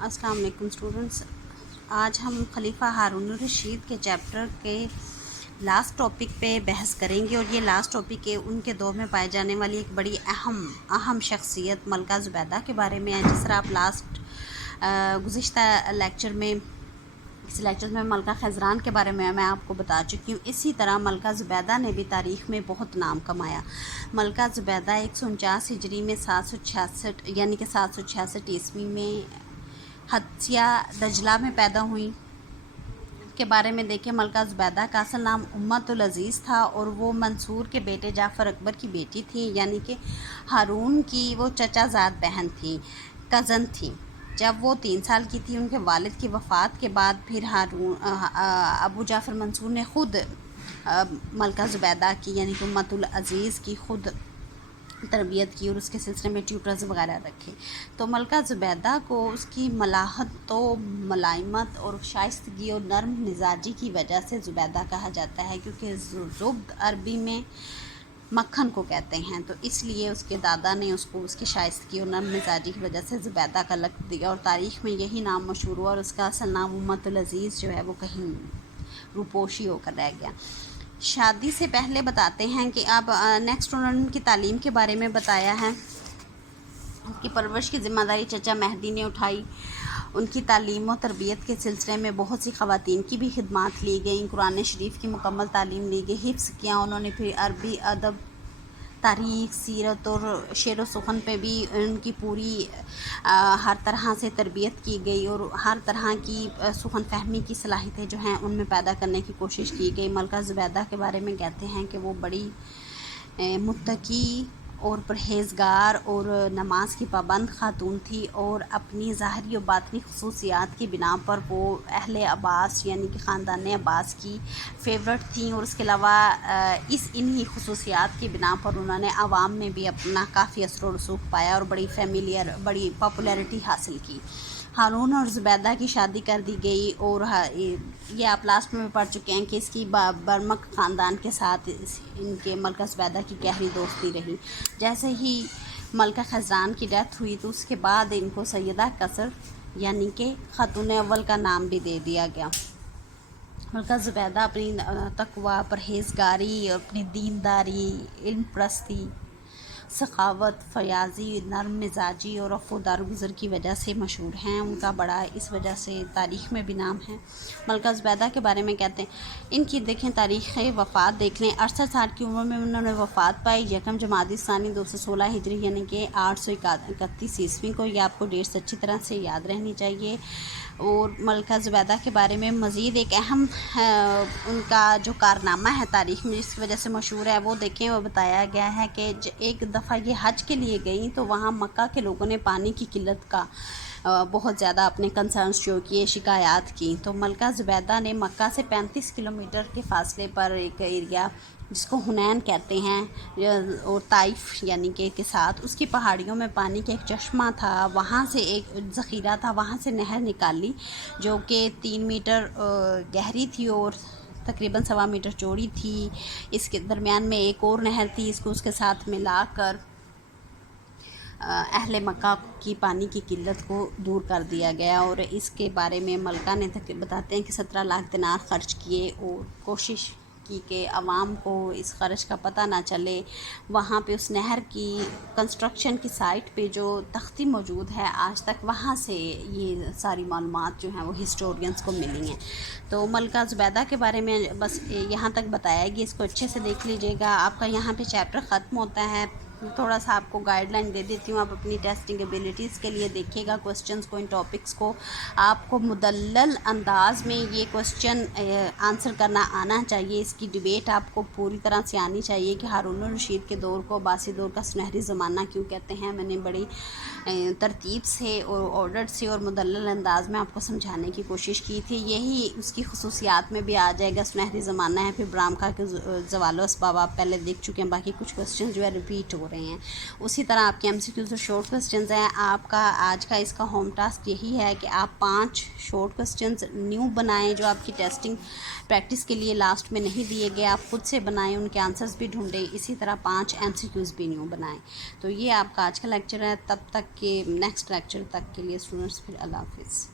السلام علیکم اسٹوڈنٹس، آج ہم خلیفہ ہارون الرشید کے چیپٹر کے لاسٹ ٹاپک پہ بحث کریں گے، اور یہ لاسٹ ٹاپک ہے ان کے دور میں پائے جانے والی ایک بڑی اہم شخصیت ملکہ زبیدہ کے بارے میں ہے۔ جس طرح آپ گزشتہ لیکچر میں ملکہ خیزران کے بارے میں میں آپ کو بتا چکی ہوں، اسی طرح ملکہ زبیدہ نے بھی تاریخ میں بہت نام کمایا۔ ملکہ زبیدہ 149 ہجری میں 766 عیسوی میں حدثیہ دجلہ میں پیدا ہوئیں۔ کے بارے میں دیکھیں، ملکہ زبیدہ کا اصل نام امت العزیز تھا، اور وہ منصور کے بیٹے جعفر اکبر کی بیٹی تھیں، یعنی کہ ہارون کی وہ چچا زاد بہن تھیں، کزن تھیں۔ جب وہ 3 سال کی تھی، ان کے والد کی وفات کے بعد پھر ابو جعفر منصور نے خود ملکہ زبیدہ کی یعنی کہ امت العزیز کی خود تربیت کی، اور اس کے سلسلے میں ٹیوٹرز وغیرہ رکھے۔ تو ملکہ زبیدہ کو اس کی ملاحت و ملائمت اور شائستگی اور نرم مزاجی کی وجہ سے زبیدہ کہا جاتا ہے، کیونکہ زبد عربی میں مکھن کو کہتے ہیں، تو اس لیے اس کے دادا نے اس کو اس کی شائستگی اور نرم مزاجی کی وجہ سے زبیدہ کا لقب دیا، اور تاریخ میں یہی نام مشہور ہوا، اور اس کا اصل نام امت العزیز جو ہے وہ کہیں روپوشی ہو کر رہ گیا۔ شادی سے پہلے بتاتے ہیں کہ اب نیکسٹ انہوں نے ان کی تعلیم کے بارے میں بتایا ہے۔ ان کی پرورش کی ذمہ داری چچا مہدی نے اٹھائی۔ ان کی تعلیم و تربیت کے سلسلے میں بہت سی خواتین کی بھی خدمات لی گئیں، قرآن شریف کی مکمل تعلیم لی گئی، حفظ کیا انہوں نے، پھر عربی ادب، تاریخ، سیرت اور شعر و سخن پہ بھی ان کی پوری ہر طرح سے تربیت کی گئی، اور ہر طرح کی سخن فہمی کی صلاحیتیں جو ہیں ان میں پیدا کرنے کی کوشش کی گئی۔ ملکہ زبیدہ کے بارے میں کہتے ہیں کہ وہ بڑی متقی اور پرہیزگار اور نماز کی پابند خاتون تھی، اور اپنی ظاہری و باطنی خصوصیات کی بنا پر وہ اہل عباس یعنی کہ خاندان عباس کی فیورٹ تھیں، اور اس کے علاوہ انہی خصوصیات کی بنا پر انہوں نے عوام میں بھی اپنا کافی اثر و رسوخ پایا، اور بڑی پاپولیرٹی حاصل کی۔ ہارون اور زبیدہ کی شادی کر دی گئی، اور یہ آپ لاسٹ میں پڑھ چکے ہیں کہ اس کی برمک خاندان کے ساتھ ان کے ملکہ زبیدہ کی گہری دوستی رہی۔ جیسے ہی ملکہ خیزران کی ڈیتھ ہوئی تو اس کے بعد ان کو سیدہ کثر یعنی کہ خاتون اول کا نام بھی دے دیا گیا۔ ملکہ زبیدہ اپنی تقوی، پرہیزگاری، اپنی دینداری، علم پرستی، سخاوت، فیاضی، نرم مزاجی اور عفو درگزر کی وجہ سے مشہور ہیں۔ ان کا بڑا اس وجہ سے تاریخ میں بھی نام ہے۔ ملکہ زبیدہ کے بارے میں کہتے ہیں، ان کی دیکھیں تاریخ وفات دیکھ لیں، 68 سال کی عمر میں انہوں نے وفات پائی، یکم جمادی الثانی 216 ہجری یعنی کہ 831 عیسوی کو۔ یہ آپ کو ڈیٹس اچھی طرح سے یاد رہنی چاہیے۔ اور ملکہ زبیدہ کے بارے میں مزید ایک اہم ان کا جو کارنامہ ہے تاریخ میں جس کی وجہ سے مشہور ہے، وہ دیکھیں، وہ بتایا گیا ہے کہ ایک دفعہ یہ حج کے لیے گئیں تو وہاں مکہ کے لوگوں نے پانی کی قلت کا بہت زیادہ اپنے کنسرنز شو کیے، شکایات کی، تو ملکہ زبیدہ نے مکہ سے 35 کلومیٹر کے فاصلے پر ایک ایریا جس کو حنین کہتے ہیں، اور طائف یعنی کہ کے ساتھ اس کی پہاڑیوں میں پانی کا ایک چشمہ تھا، وہاں سے ایک ذخیرہ تھا، وہاں سے نہر نکالی جو کہ 3 میٹر گہری تھی اور تقریباً 1.25 میٹر چوڑی تھی۔ اس کے درمیان میں ایک اور نہر تھی، اس کو اس کے ساتھ ملا کر اہل مکہ کی پانی کی قلت کو دور کر دیا گیا، اور اس کے بارے میں ملکہ نے بتاتے ہیں کہ 17 لاکھ دینار خرچ کیے، اور کوشش کی کہ عوام کو اس خرچ کا پتہ نہ چلے۔ وہاں پہ اس نہر کی کنسٹرکشن کی سائٹ پہ جو تختی موجود ہے آج تک، وہاں سے یہ ساری معلومات جو ہیں وہ ہسٹورینز کو ملی ہیں۔ تو ملکہ زبیدہ کے بارے میں بس یہاں تک بتایا گیا، اس کو اچھے سے دیکھ لیجیے گا۔ آپ کا یہاں پہ چیپٹر ختم ہوتا ہے، تھوڑا سا آپ کو گائیڈ لائن دے دیتی ہوں، آپ اپنی ٹیسٹنگ ایبیلٹیز کے لیے دیکھیے گا کوسچنز کو، ان ٹاپکس کو آپ کو مدلل انداز میں یہ کوسچن آنسر کرنا آنا چاہیے۔ اس کی ڈیبیٹ آپ کو پوری طرح سے آنی چاہیے کہ ہارون الرشید کے دور کو عباسی دور کا سنہری زمانہ کیوں کہتے ہیں۔ میں نے بڑی ترتیب سے اور آرڈر سے اور مدلل انداز میں آپ کو سمجھانے کی کوشش کی تھی، یہی اس کی خصوصیات میں بھی آ جائے گا۔ سنہری زمانہ ہے، پھر برامکا کے زوال و اسباب آپ پہلے دیکھ چکے ہیں، باقی کچھ کوسچن جو ہے ریپیٹ ہو رہے ہیں۔ رہے ہیں. اسی طرح آپ کے ایم سی کیوز اور شارٹ کوسچنز ہیں. آپ کا آج کا اس کا ہوم ٹاسک یہی ہے کہ آپ 5 شارٹ کوسچنز نیو بنائیں جو آپ کی ٹیسٹنگ پریکٹس کے لیے لاسٹ میں نہیں دیے گئے, آپ خود سے بنائیں, ان کے آنسرز بھی ڈھونڈیں. اسی طرح 5 ایم سی کیوز بھی نیو بنائیں. تو یہ آپ کا آج کا لیکچر ہے. تب تک کہ نیکسٹ لیکچر تک کے لیے اسٹوڈنٹس, پھر اللہ حافظ.